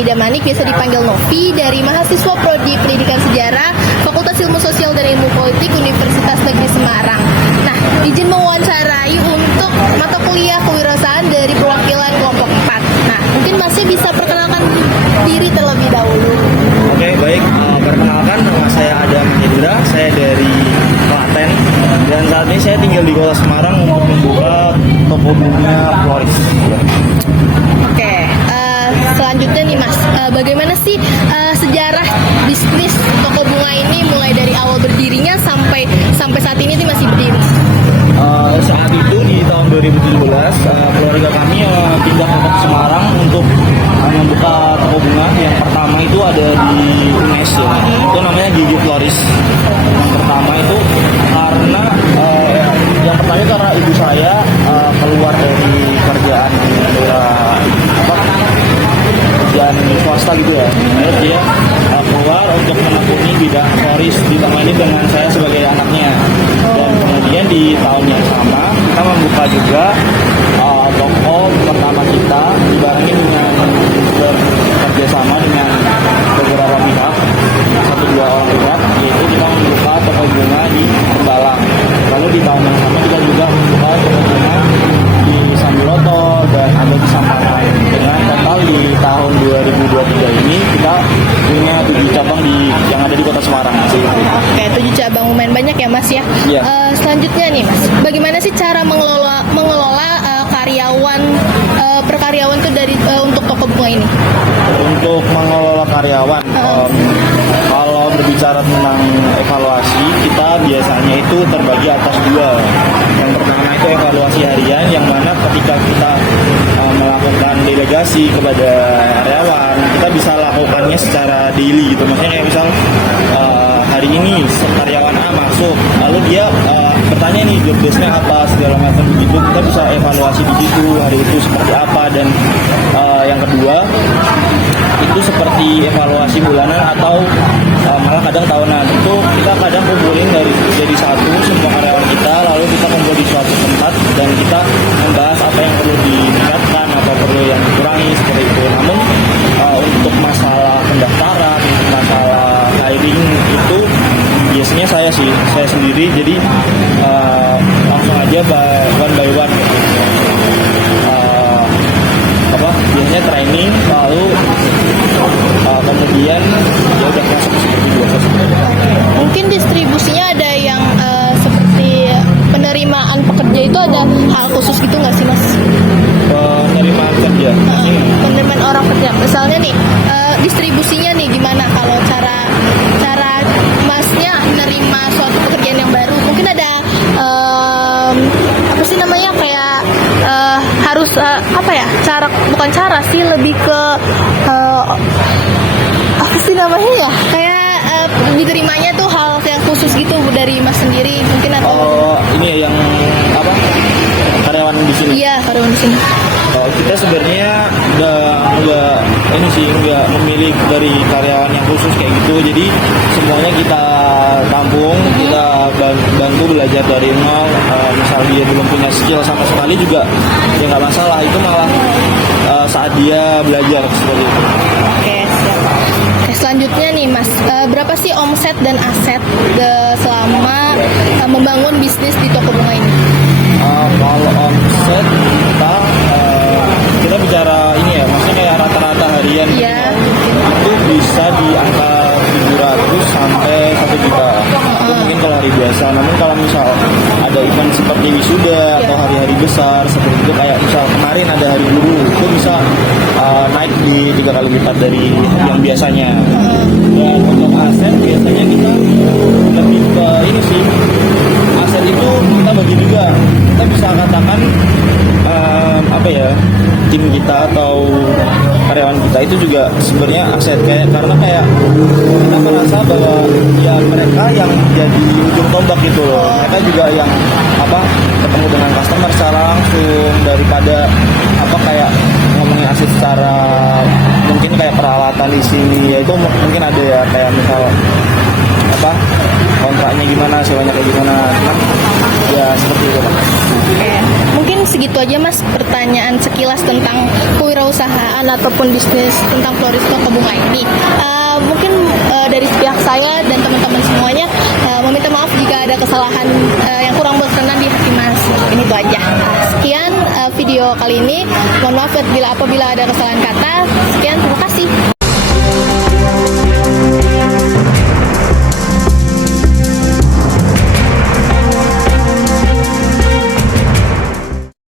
Nida Manik, biasa dipanggil Novi, dari mahasiswa Prodi Pendidikan Sejarah, Fakultas Ilmu Sosial dan Ilmu Politik, Universitas Negeri Semarang. Nah, izin mewawancarai untuk mata kuliah kewirausahaan dari perwakilan kelompok 4. Nah, mungkin Masnya bisa perkenalkan diri terlebih dahulu. Oke, baik. Perkenalkan, nama saya Adam Hendra, saya dari Klaten, dan saat ini saya tinggal di Kota Semarang untuk membuka toko bunga Floris. Oke, selanjutnya nih Mas, bagaimana sih sejarah bisnis toko bunga ini mulai dari awal berdirinya sampai saat ini masih berdiri? Saat itu di tahun 2017 keluarga kami pindah ke Semarang untuk membuka toko bunga. Yang pertama itu ada di UNES ya, itu namanya Gigi Floris. Yang pertama itu karena ibu saya keluar dari kerjaan kerjaan swasta gitu ya. Lalu dia keluar untuk menekuni bidang floris, ditemani dengan saya sebagai anaknya. Dan kemudian di tahun yang sama kita membuka juga toko pertama kita, dibarengi dengan bekerjasama dengan beberapa pihak, 1-2 orang pihak, yaitu kita membuka toko bunga di Tembalang. Lalu di tahun yang sama kita juga membuka toko bunga di Sambiloto dan ada di Sampang. Dengan total di tahun 2023 ini kita punya 7 cabang yang ada di Kota Semarang. Oke, 7 cabang, lumayan banyak ya Mas ya. Iya. Selanjutnya nih Mas, bagaimana sih cara mengelola karyawan perkaryawan tuh dari untuk toko bunga ini? Untuk mengelola karyawan, kalau berbicara tentang evaluasi, kita biasanya itu terbagi atas 2. Yang pertama itu evaluasi harian, yang mana ketika kita melakukan delegasi kepada karyawan, kita bisa lakukannya secara daily gitu. Maksudnya kayak misal hari ini karyawan A masuk, lalu dia bertanya nih job desk-nya apa segala macam begitu, kita bisa evaluasi di situ hari itu seperti apa. Dan yang kedua itu seperti evaluasi bulanan atau malah kadang tahunan. Itu kita kadang kumpulin dari satu semua karyawan kita, lalu kita kumpul di suatu tempat dan kita membahas apa yang perlu ditingkatkan, apa perlu yang dikurangi seperti itu. Namun untuk masalah pendaftaran, masalah hiring itu biasanya saya sendiri, jadi langsung aja one by one gitu. Biasanya training, lalu kemudian ya udah masuk seperti biasa. Mungkin distribusinya ada yang seperti penerimaan pekerja itu ada hal khusus gitu nggak sih Mas? Penerimaan kerja. Penerimaan orang kerja. Misalnya nih distribusinya nih gimana kalau cara Masnya menerima suatu pekerjaan yang baru? Mungkin ada apa sih namanya kayak harus bukan cara sih, lebih ke apa sih namanya ya, kayak diterimanya tuh hal yang khusus gitu dari Mas sendiri mungkin, atau ini yang karyawan di sini? Iya, karyawan di sini. Kita sebenarnya nggak memilih dari karyawan yang khusus kayak gitu. Jadi semuanya kita tampung, kita bantu belajar dari nol. Misal dia belum punya skill sama sekali juga ya nggak masalah, itu malah saat dia belajar seperti itu. Oke, siap. Oke, selanjutnya nih Mas, berapa sih omset dan aset selama membangun bisnis di toko bunga ini? Kalau omset kita bicara ini ya, maksudnya kayak rata-rata harian itu bisa di angka 700 sampai 1 juta. Itu mungkin kalau hari biasa. Namun kalau misal ada event seperti wisuda atau hari-hari besar seperti itu, kayak misal kemarin ada hari guru, itu bisa naik di 3 kali lipat dari yang biasanya. Dan untuk aset biasanya kita lebih ke ini sih, aset itu kita bagi 2. Kita bisa katakan tim kita atau karyawan kita itu juga sebenarnya aset, karena kita merasa bahwa ya mereka yang jadi ujung tombak gitu loh. Mereka juga yang ketemu dengan customer secara langsung, daripada ngomongin aset secara mungkin kayak peralatan di sini, yaitu mungkin ada ya kayak misal kontraknya gimana, sewanya kayak gimana, ya seperti itu. Oke, mungkin segitu itu aja Mas pertanyaan sekilas tentang kewirausahaan ataupun bisnis tentang Floris Toko Bunga ini. Mungkin dari pihak saya dan teman-teman semuanya meminta maaf jika ada kesalahan yang kurang berkenan di hati Mas. Ini itu aja. Sekian video kali ini. Mohon maaf apabila ada kesalahan kata. Sekian, terima kasih.